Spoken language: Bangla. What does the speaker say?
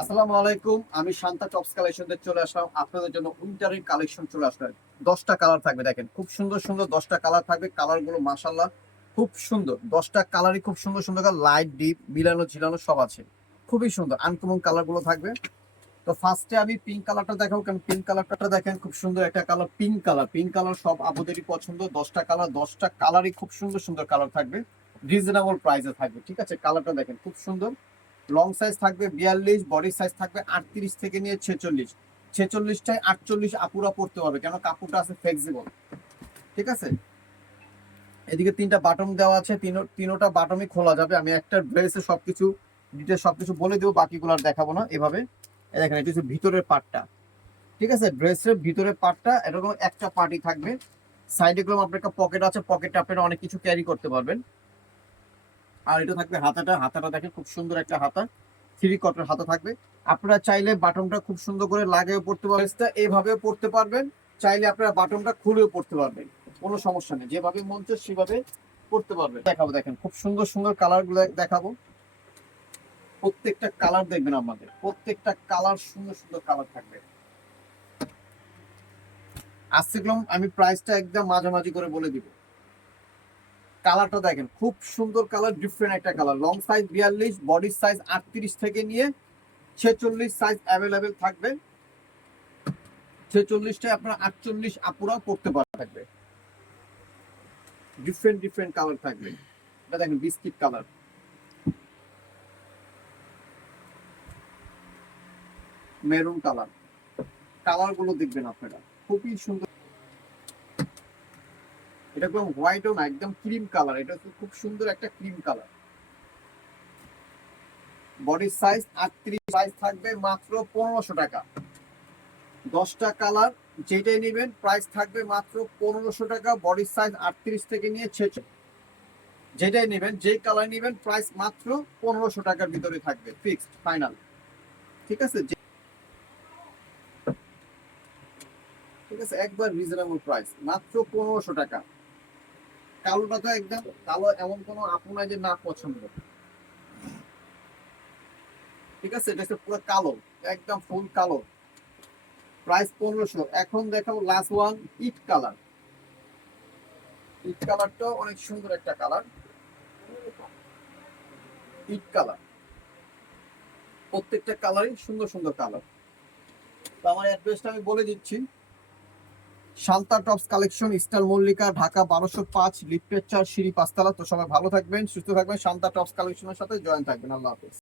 আসসালামু আলাইকুম, আমি শান্তা টপস চলে আসলাম। আপনাদের জন্য উইন্টারের কালেকশন চলে আসলাম দশটা কালার থাকবে, দেখেন। খুব সুন্দর সুন্দর দশটা কালার থাকবে কালারগুলো মাসাল্লাহ খুব সুন্দর। দশটা কালারই খুব সুন্দর সুন্দর লাইট ডিপ মিলানো, ঝিলানো সব আছে। খুবই সুন্দর আনকমন কালারগুলো থাকবে। তো ফার্স্টে আমি পিঙ্ক কালারটা দেখাবো, কারণ পিঙ্ক কালারটা দেখেন, খুব সুন্দর একটা colour pink colour pink colour সব আপনাদেরই পছন্দ, দশটা কালার দশটা কালারই খুব সুন্দর সুন্দর কালার থাকবে। রিজনেবল প্রাইসে থাকবে, ঠিক আছে? কালারটা দেখেন, খুব সুন্দর। লং সাইজ থাকবে বিয়াল্লিশ, বডি সাইজ থাকবে আটত্রিশ থেকে নিয়ে ছেচল্লিশ। ছেচল্লিশটায় আটচল্লিশ আপুরা পড়তে পারবে, কেন কাপড়টা আছে ফ্লেক্সিবল ঠিক আছে? এদিকে তিনটা বাটম দেওয়া আছে, তিনো তিনোটা বাটমই খোলা যাবে। আমি একটা ড্রেসে সবকিছু ডিটেল সবকিছু বলে দেবো, বাকিগুলো আর দেখাবো না এভাবে। দেখেন, এটা হচ্ছে ভিতরের পার্টটা ঠিক আছে? ড্রেসের ভিতরের পার্টটা এরকম একটা পার্টি থাকবে। সাইডে গুলো আপনার একটা পকেট আছে পকেটটা আপনারা অনেক কিছু ক্যারি করতে পারবেন। আর এটা থাকবে হাতাটা। হাতাটা দেখেন খুব সুন্দর একটা হাতা। থ্রি কটের হাতা থাকবে। আপনারা চাইলে বাটনটা খুব সুন্দর করে লাগিয়ে পড়তে পারবেন। এইভাবেও পড়তে পারবেন। চাইলে আপনারা বাটনটা খুলেও পড়তে পারবেন। কোনো সমস্যা নেই। যেভাবে মন চায় সেভাবে পড়তে পারবেন। দেখাবো, দেখেন, খুব সুন্দর সুন্দর কালারগুলো দেখাবো। প্রত্যেকটা কালার দেখবেন আমাদের। প্রত্যেকটা কালার সুন্দর সুন্দর কালার থাকবে। আসছিলাম আমি প্রাইসটা একদম মাঝামাঝি করে বলে দিব। কালারটা দেখেন, খুব সুন্দর কালার ডিফারেন্ট একটা কালার। লং সাইজ বিয়াল্লিশ বডি সাইজ আটত্রিশ থেকে নিয়ে ছেচল্লিশ সাইজ অ্যাভেলেবেল থাকবে। ছেচল্লিশটায় আপনার আটচল্লিশ আপুরা পড়তে থাকবে। ডিফারেন্ট ডিফারেন্ট কালার থাকবে। এটা দেখেন বিস্কিট কালার। Maroon colour. কালারগুলো দেখবেন আপনারা। খুবই সুন্দর এটা একদম হোয়াইটও না, একদম ক্রিম কালার এটা খুব সুন্দর একটা ক্রিম কালার বডি সাইজ আটত্রিশ সাইজ থাকবে মাত্র পনেরোশো টাকা। দশটা কালার যেটাই নেবেন প্রাইস থাকবে মাত্র পনেরোশো টাকা বডি সাইজ আটত্রিশ থেকে নিয়ে ছেচে যেটাই নেবেন যেই কালার নেবেন প্রাইস মাত্র পনেরোশো টাকার ভিতরে থাকবে ফিক্সড ফাইনাল ঠিক আছে? ঠিক আছে? একবার রিজনেবল প্রাইস মাত্র পনেরোশো টাকা। কালোটা তো একদম কালো এমন কোনো আপনার যে না পছন্দ। ঠিক আছে? এটা হচ্ছে পুরো কালো, একদম ফুল কালো। প্রাইস পনেরোশো। এখন দেখাবো লাস্ট ওয়ান ইট কালার। ইট কালারটা অনেক সুন্দর একটা কালার। ইট কালার। প্রত্যেকটা কালারই সুন্দর সুন্দর কালার। তো আমার অ্যাড্রেসটা আমি বলে দিচ্ছি। Shanta tops collection star Mallika, Dhaka বারোশো পাঁচ, লিফটের চার, সিঁড়ি পাঁচতলা। তো সবাই ভালো থাকবেন, সুস্থ থাকবেন। শান্তা টপস কালেকশনের সাথে জয়েন থাকবেন। আল্লাহ হাফেজ।